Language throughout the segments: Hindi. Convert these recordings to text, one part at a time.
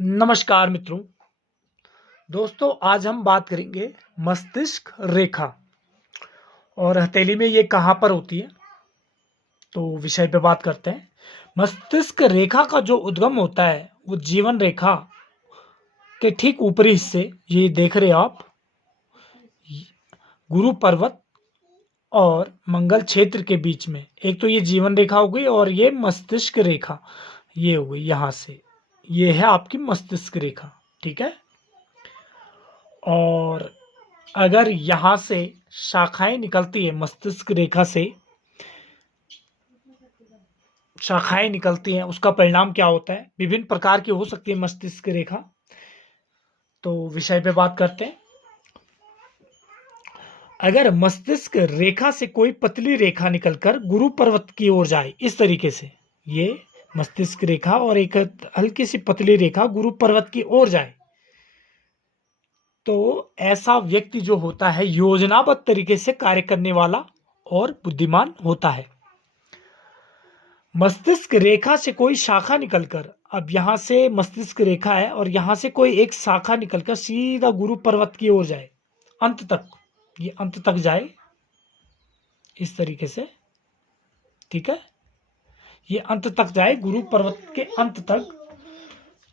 नमस्कार मित्रों। दोस्तों, आज हम बात करेंगे मस्तिष्क रेखा और हथेली में ये कहाँ पर होती है, तो विषय पे बात करते हैं। मस्तिष्क रेखा का जो उद्गम होता है वो जीवन रेखा के ठीक ऊपरी हिस्से, ये देख रहे हो आप, गुरु पर्वत और मंगल क्षेत्र के बीच में। एक तो ये जीवन रेखा हो गई और ये मस्तिष्क रेखा ये हो गई। यहाँ से ये है आपकी मस्तिष्क रेखा, ठीक है। और अगर यहाँ से शाखाएं निकलती है, मस्तिष्क रेखा से शाखाएं निकलती हैं, उसका परिणाम क्या होता है। विभिन्न प्रकार की हो सकती है मस्तिष्क रेखा, तो विषय पे बात करते हैं। अगर मस्तिष्क रेखा से कोई पतली रेखा निकलकर गुरु पर्वत की ओर जाए, इस तरीके से ये मस्तिष्क रेखा और एक हल्की सी पतली रेखा गुरु पर्वत की ओर जाए, तो ऐसा व्यक्ति जो होता है योजनाबद्ध तरीके से कार्य करने वाला और बुद्धिमान होता है। मस्तिष्क रेखा से कोई शाखा निकलकर, अब यहां से मस्तिष्क रेखा है और यहां से कोई एक शाखा निकलकर सीधा गुरु पर्वत की ओर जाए, अंत तक, ये अंत तक जाए इस तरीके से, ठीक है। ये अंत तक जाए, गुरु पर्वत के अंत तक,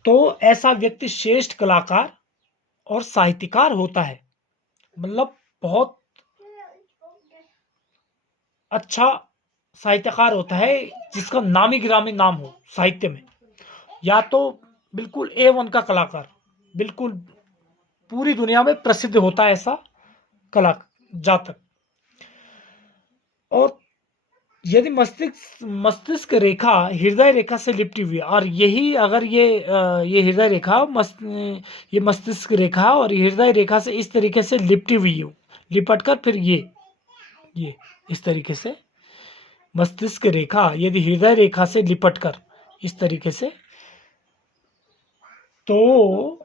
तो ऐसा व्यक्ति श्रेष्ठ कलाकार और साहित्यकार होता है। मतलब बहुत अच्छा साहित्यकार होता है, जिसका नामी गिरामी नाम हो साहित्य में, या तो बिल्कुल A1 का कलाकार, बिल्कुल पूरी दुनिया में प्रसिद्ध होता है ऐसा कला जातक। और यदि मस्तिष्क रेखा हृदय रेखा से लिपटी हुई है, और यही अगर ये हृदय रेखा ये मस्तिष्क रेखा और हृदय रेखा से इस तरीके से लिपटी हुई हो, लिपट कर फिर ये इस तरीके से मस्तिष्क रेखा यदि हृदय रेखा से लिपट कर इस तरीके से, तो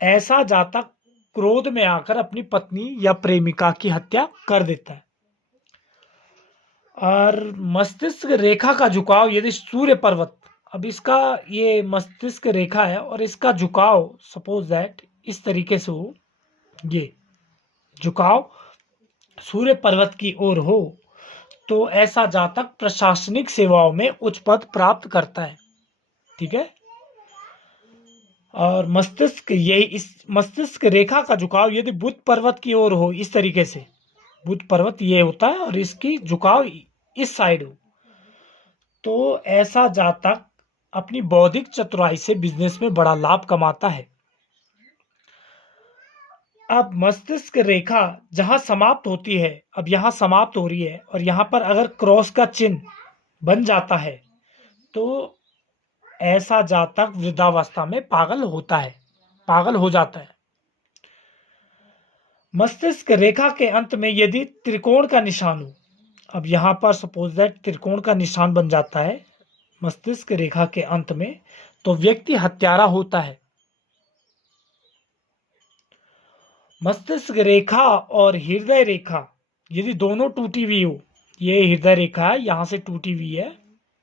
ऐसा जातक क्रोध में आकर अपनी पत्नी या प्रेमिका की हत्या कर देता है। और मस्तिष्क रेखा का झुकाव यदि सूर्य पर्वत, अब इसका ये मस्तिष्क रेखा है और इसका झुकाव सपोज दैट इस तरीके से हो, ये झुकाव सूर्य पर्वत की ओर हो, तो ऐसा जातक प्रशासनिक सेवाओं में उच्च पद प्राप्त करता है, ठीक है। और इस मस्तिष्क रेखा का झुकाव यदि बुध पर्वत की ओर हो, इस तरीके से, बुध पर्वत ये होता है और इसकी झुकाव इस साइड हो, तो ऐसा जातक अपनी बौद्धिक चतुराई से बिजनेस में बड़ा लाभ कमाता है। अब मस्तिष्क रेखा जहां समाप्त होती है, अब यहां समाप्त हो रही है और यहां पर अगर क्रॉस का चिन्ह बन जाता है, तो ऐसा जातक वृद्धावस्था में पागल हो जाता है। मस्तिष्क रेखा के अंत में यदि त्रिकोण का निशान हो, अब यहां पर सपोज दैट त्रिकोण का निशान बन जाता है मस्तिष्क रेखा के अंत में, तो व्यक्ति हत्यारा होता है। मस्तिष्क रेखा और हृदय रेखा यदि दोनों टूटी हुई हो, ये हृदय रेखा है यहां से टूटी हुई है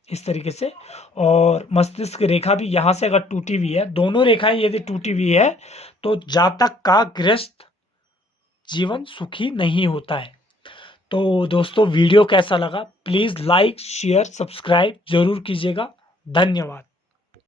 इस तरीके से, और मस्तिष्क रेखा भी यहां से अगर टूटी हुई है, दोनों रेखाएं यदि टूटी हुई है, तो जातक का गृहस्थ जीवन सुखी नहीं होता है। तो दोस्तों, वीडियो कैसा लगा प्लीज लाइक शेयर सब्सक्राइब जरूर कीजिएगा। धन्यवाद।